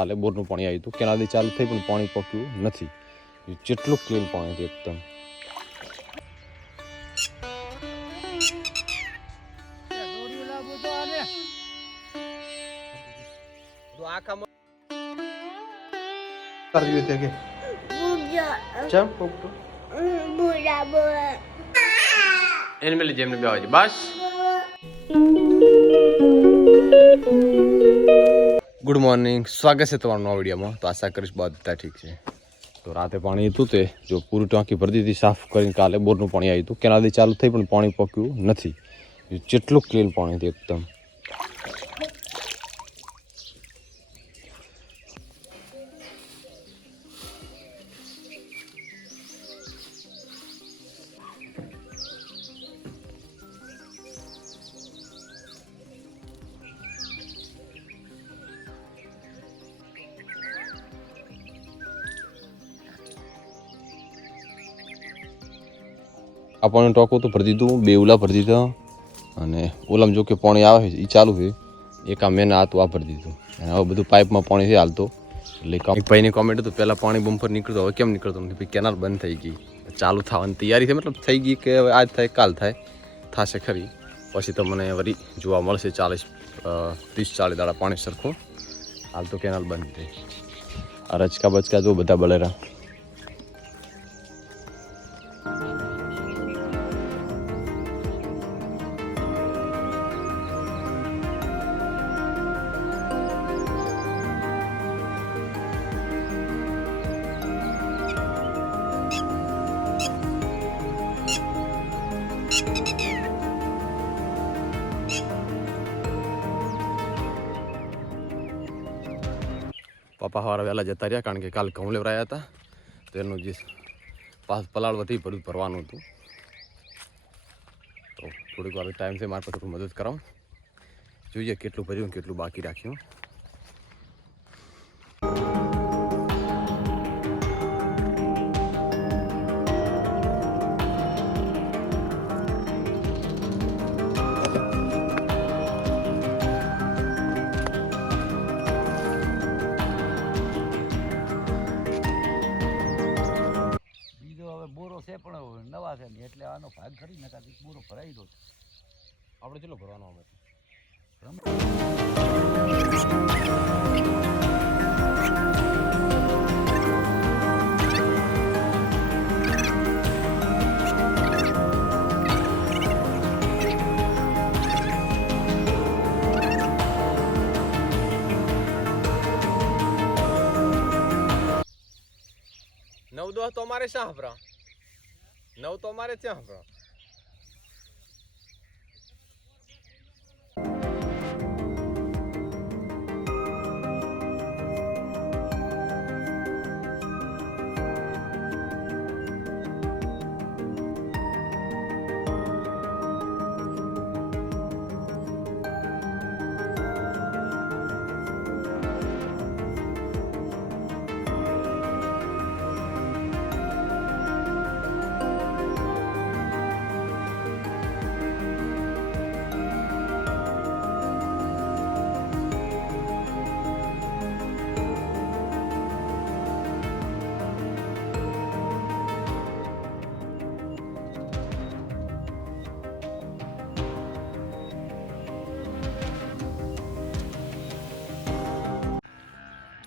કાલે બોરનું પાણી આવ્યું હતું કેનાલથી ચાલુ થઈ પણ પાણી પક્યું નથી. જેટલું ક્લીન પાણી હતું એકદમ. બસ ગુડ મોર્નિંગ, સ્વાગત છે તમારા નવા વિડીયોમાં. તો આશા કરીશ બધા ઠીક છે. તો રાતે પાણી હતું તે જો પૂરી ટાંકી ભરી દીધી સાફ કરીને. કાલે બોરનું પાણી આવ્યું હતું કેનાલથી ચાલુ થઈ પણ પાણી પક્યું નથી. જેટલું ક્લીન પાણી હતું એકદમ. આ પાણી ટોકું તો ભરી દીધું, બે ઉલા ભરી દીધા અને ઓલામાં જો કે પાણી આવે છે એ ચાલુ છે. એક આ મેન આ તો આ ભરી દીધું અને હવે બધું પાઇપમાં પાણી છે હાલતો. એટલે એક ભાઈની કોમેન્ટ હતું પહેલાં પાણી બમ્પર નીકળતો, હવે કેમ નીકળતો નથી? ભાઈ કેનાલ બંધ થઈ ગઈ, ચાલુ થવાની તૈયારી છે. મતલબ થઈ ગઈ કે હવે આજ થાય કાલ થાય, થશે ખરી. પછી તો મને વળી જોવા મળશે 30-40 દાડા પાણી સરખું. હાલ તો કેનાલ બંધ થઈ. આ રચકા બચકા જો બધા બળેરા. પપ્પા સવારે વહેલા જતા રહ્યા કારણ કે કાલ ઘઉં લેવરાયા હતા. તો એનું જે પલાળ વધી બધું ભરવાનું હતું. તો થોડીક વાર ટાઈમ છે મારે પાસે મદદ કરાવું. જોઈએ કેટલું ભર્યું કેટલું બાકી રાખ્યું. છે પણ નવા છે ને એટલે આનો ભાગ કરી નકાથી પૂરો ભરાઈ દો. આપણે ચેટલો ભરવાનો આવે? નવ દોસ્ત તો અમારે શા હપરા, નવ તો અમારે ત્યાં હપરા.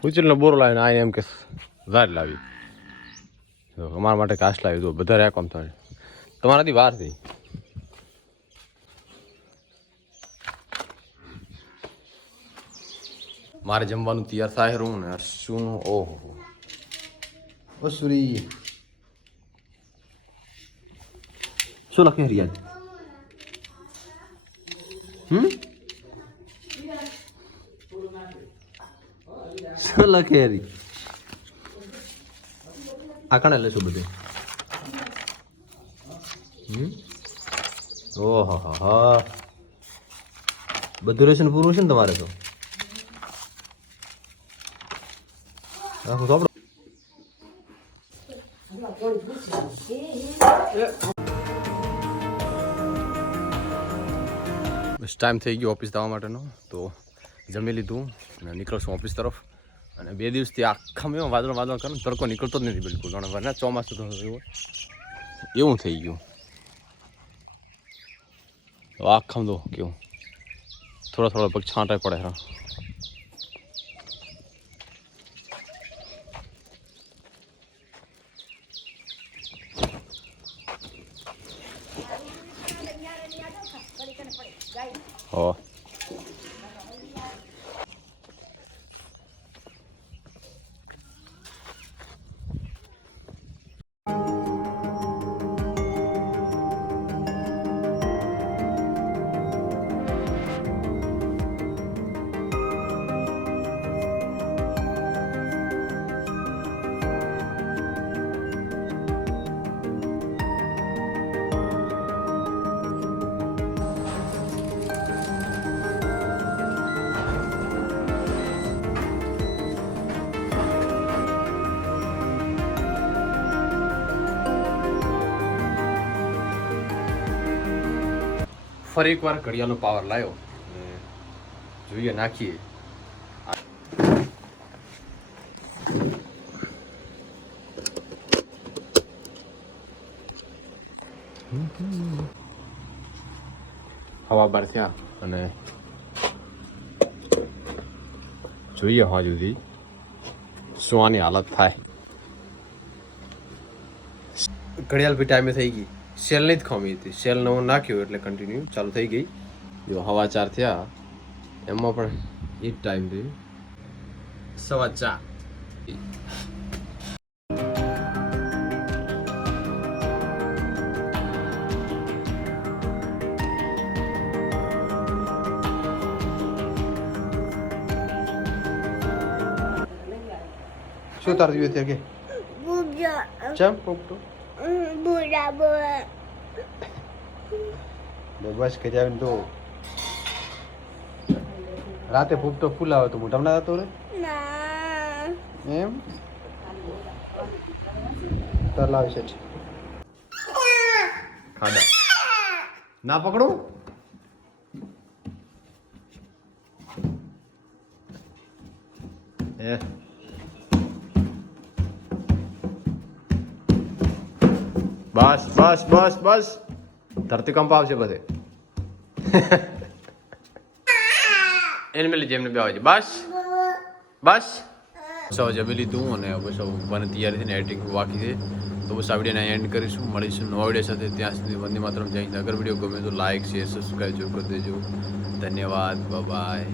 ઉચલનો બોરો લાવીને આ એમ કે ઝાડ લાવી, અમારા માટે ઘાસ લાવી દો. બધા રહ્યા કોમ થાય તમારાથી વાર થઈ. મારે જમવાનું તૈયાર થાય રહું ને શું. ઓહો ઓ સુરી શું લખે રિયાદ? શું લખે હરી? આખણે લેશું બધું. ઓહો હા બધું રેશન પૂરું છે ને તમારે તો? આખું સાંભળો. બસ ટાઈમ થઈ ગયો ઓફિસ જવા માટેનો. તો જમી લીધું અને નીકળશું ઓફિસ તરફ. અને 2 દિવસથી આખામાં એવો વાદળ વાદળ કરે ને તડકો નીકળતો જ નથી બિલકુલ. અને વરના ચોમાસું તો એવું થઈ ગયું. આખામાં તો કેવું થોડા પગ છાંટાય પડે. હા હો ફરી એકવાર ઘડિયાળનો પાવર લાવ્યો અને જોઈએ નાખીએ. હવા બાર થયા અને જોઈએ હવા સુધી શું આની હાલત થાય. ઘડિયાળ બી ટાઈમે થઈ ગઈ. સેલની જ ખમી હતી. સેલ નવો નાખ્યો એટલે કન્ટિન્યુ ચાલુ થઈ ગઈ. જો 4:15 થયા એમાં પણ એ જ ટાઈમ થયો 4:15. શું તાર દિવસ કે ચમ પોપટો બસ કરી આવીને તો રાતે પોપટો ફૂલાવે તો મોટા ના થતો રે એમ તલાવ છે ખાડા ના પકડો. એ બસ બસ બસ બસ ધરતીકંપ આવશે બધે. એને મેલી જેમને બે આવે છે. બસ બસ સૌ જમી લીધું અને હવે સૌ ઊંઘવાની તૈયારી થઈને એડિટિંગ બાકી છે. તો બસ આ વિડીયોને એન્ડ કરીશું. મળીશું નવા વિડીયો સાથે. ત્યાં સુધી વંદે માતરમ. જય હિન્દ. અગર વિડીયો ગમે તો લાઈક શેર સબસ્ક્રાઈબ જરૂર કરી દેજો. ધન્યવાદ. બાય.